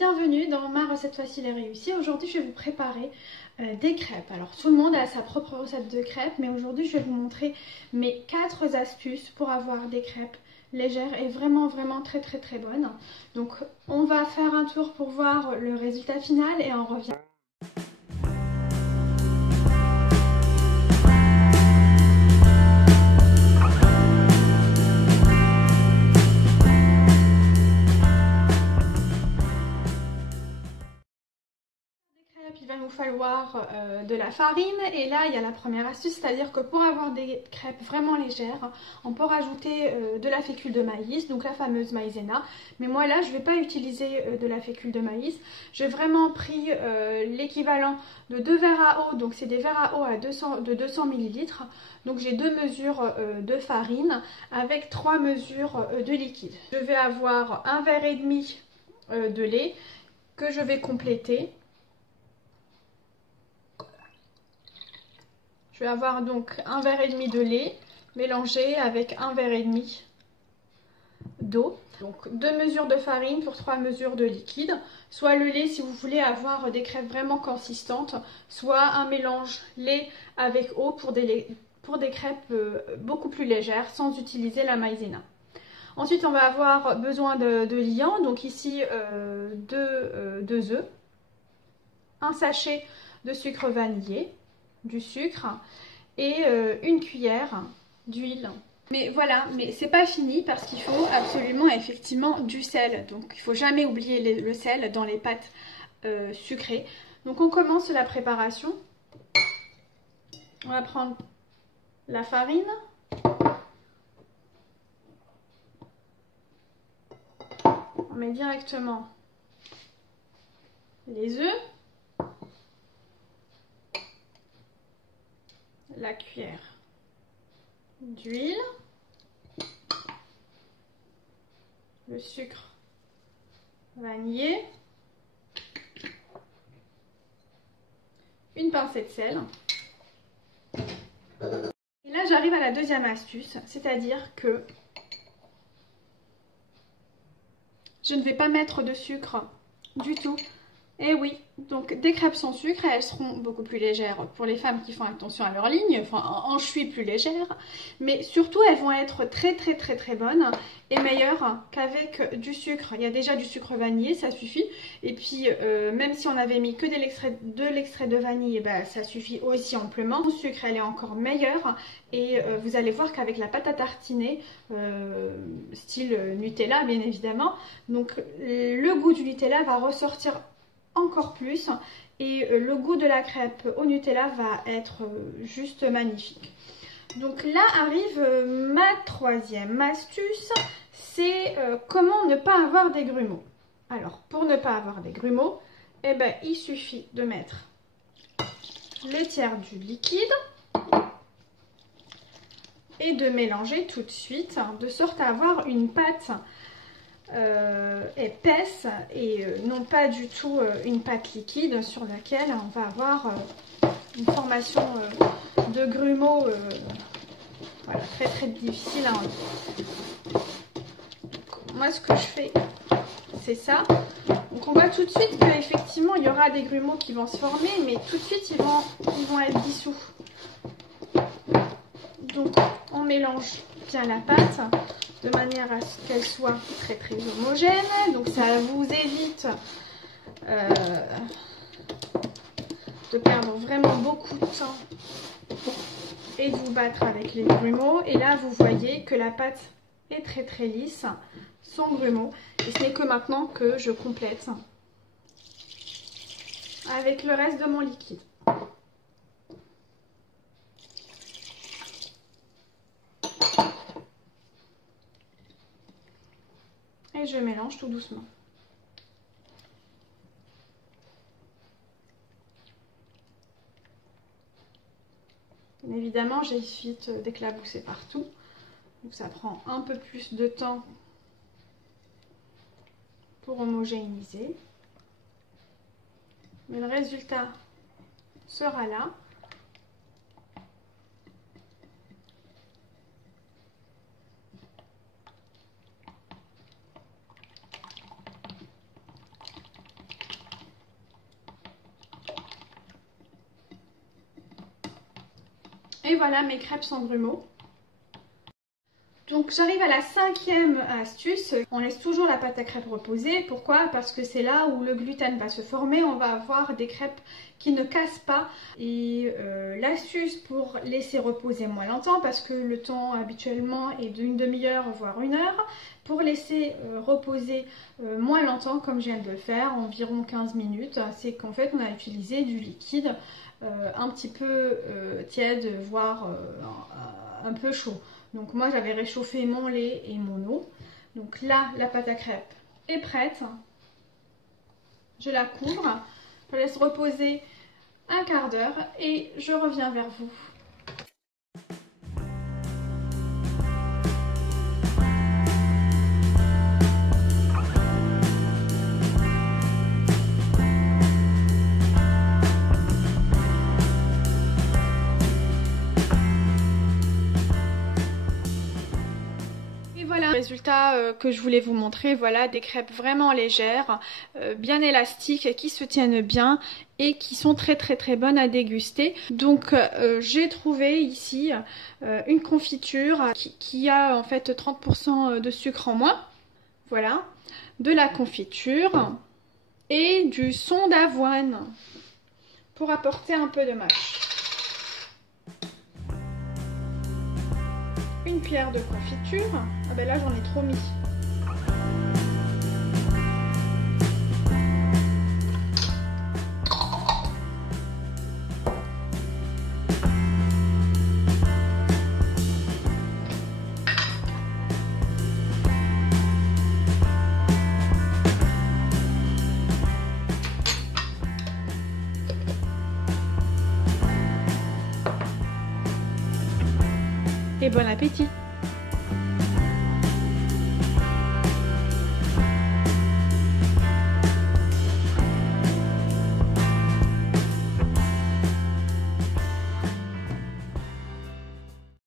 bienvenue dans ma recette facile et réussie. Aujourd'hui je vais vous préparer des crêpes. Alors tout le monde a sa propre recette de crêpes, mais aujourd'hui je vais vous montrer mes 4 astuces pour avoir des crêpes légères et vraiment très bonnes. Donc on va faire un tour pour voir le résultat final et on revient. Il va nous falloir de la farine et là il y a la première astuce, c'est-à-dire que pour avoir des crêpes vraiment légères, on peut rajouter de la fécule de maïs, donc la fameuse maïzena. Mais moi là je ne vais pas utiliser de la fécule de maïs, j'ai vraiment pris l'équivalent de 2 verres à eau, donc c'est des verres à eau de 200 ml. Donc j'ai 2 mesures de farine avec 3 mesures de liquide. Je vais avoir 1,5 verre de lait que je vais compléter. Je vais avoir donc 1,5 verre de lait mélangé avec 1,5 verre d'eau. Donc 2 mesures de farine pour 3 mesures de liquide. Soit le lait si vous voulez avoir des crêpes vraiment consistantes, soit un mélange lait avec eau pour des crêpes beaucoup plus légères sans utiliser la maïzena. Ensuite on va avoir besoin de liant, donc ici 2 œufs, un sachet de sucre vanillé, du sucre et une cuillère d'huile. Mais voilà, mais c'est pas fini parce qu'il faut absolument effectivement du sel. Donc il faut jamais oublier le sel dans les pâtes sucrées. Donc on commence la préparation. On va prendre la farine. On met directement les œufs. La cuillère d'huile, le sucre vanillé, une pincée de sel. Et là j'arrive à la deuxième astuce, c'est-à-dire que je ne vais pas mettre de sucre du tout. Et oui, donc des crêpes sans sucre, elles seront beaucoup plus légères pour les femmes qui font attention à leur ligne, enfin en chouï plus légères, mais surtout elles vont être très bonnes et meilleures qu'avec du sucre. Il y a déjà du sucre vanillé, ça suffit, et puis même si on avait mis que de l'extrait de vanille, bah, ça suffit aussi amplement. Le sucre elle est encore meilleure et vous allez voir qu'avec la pâte à tartiner, style Nutella bien évidemment, donc le goût du Nutella va ressortir encore plus et le goût de la crêpe au Nutella va être juste magnifique. Donc là arrive ma troisième astuce, c'est comment ne pas avoir des grumeaux. Alors pour ne pas avoir des grumeaux, eh ben, il suffit de mettre le tiers du liquide et de mélanger tout de suite, de sorte à avoir une pâte épaisse et non pas du tout une pâte liquide sur laquelle on va avoir une formation de grumeaux voilà, très difficile à enlever. Moi ce que je fais c'est ça. Donc on voit tout de suite qu'effectivement il y aura des grumeaux qui vont se former, mais tout de suite ils vont être dissous. Donc on mélange bien la pâte de manière à ce qu'elle soit très homogène. Donc ça vous évite de perdre vraiment beaucoup de temps et de vous battre avec les grumeaux. Et là vous voyez que la pâte est très lisse, sans grumeaux. Et ce n'est que maintenant que je complète avec le reste de mon liquide. Et je mélange tout doucement. Bien évidemment, j'évite d'éclabousser partout. Donc ça prend un peu plus de temps pour homogénéiser. Mais le résultat sera là. Et voilà mes crêpes sans grumeaux. Donc j'arrive à la 5e astuce. On laisse toujours la pâte à crêpes reposer. Pourquoi? Parce que c'est là où le gluten va se former. On va avoir des crêpes qui ne cassent pas. Et l'astuce pour laisser reposer moins longtemps, parce que le temps habituellement est d'une demi-heure voire 1 heure, pour laisser reposer moins longtemps, comme je viens de le faire, environ 15 minutes, c'est qu'en fait on a utilisé du liquide un petit peu tiède, voire un peu chaud. Donc moi j'avais réchauffé mon lait et mon eau. Donc là la pâte à crêpes est prête. Je la couvre, je laisse reposer un quart d'heure et je reviens vers vous. Résultat que je voulais vous montrer, voilà des crêpes vraiment légères, bien élastiques, qui se tiennent bien et qui sont très bonnes à déguster. Donc j'ai trouvé ici une confiture qui a en fait 30% de sucre en moins, voilà, de la confiture et du son d'avoine pour apporter un peu de mâche. Une cuillère de confiture. Ah ben là j'en ai trop mis. Et bon appétit!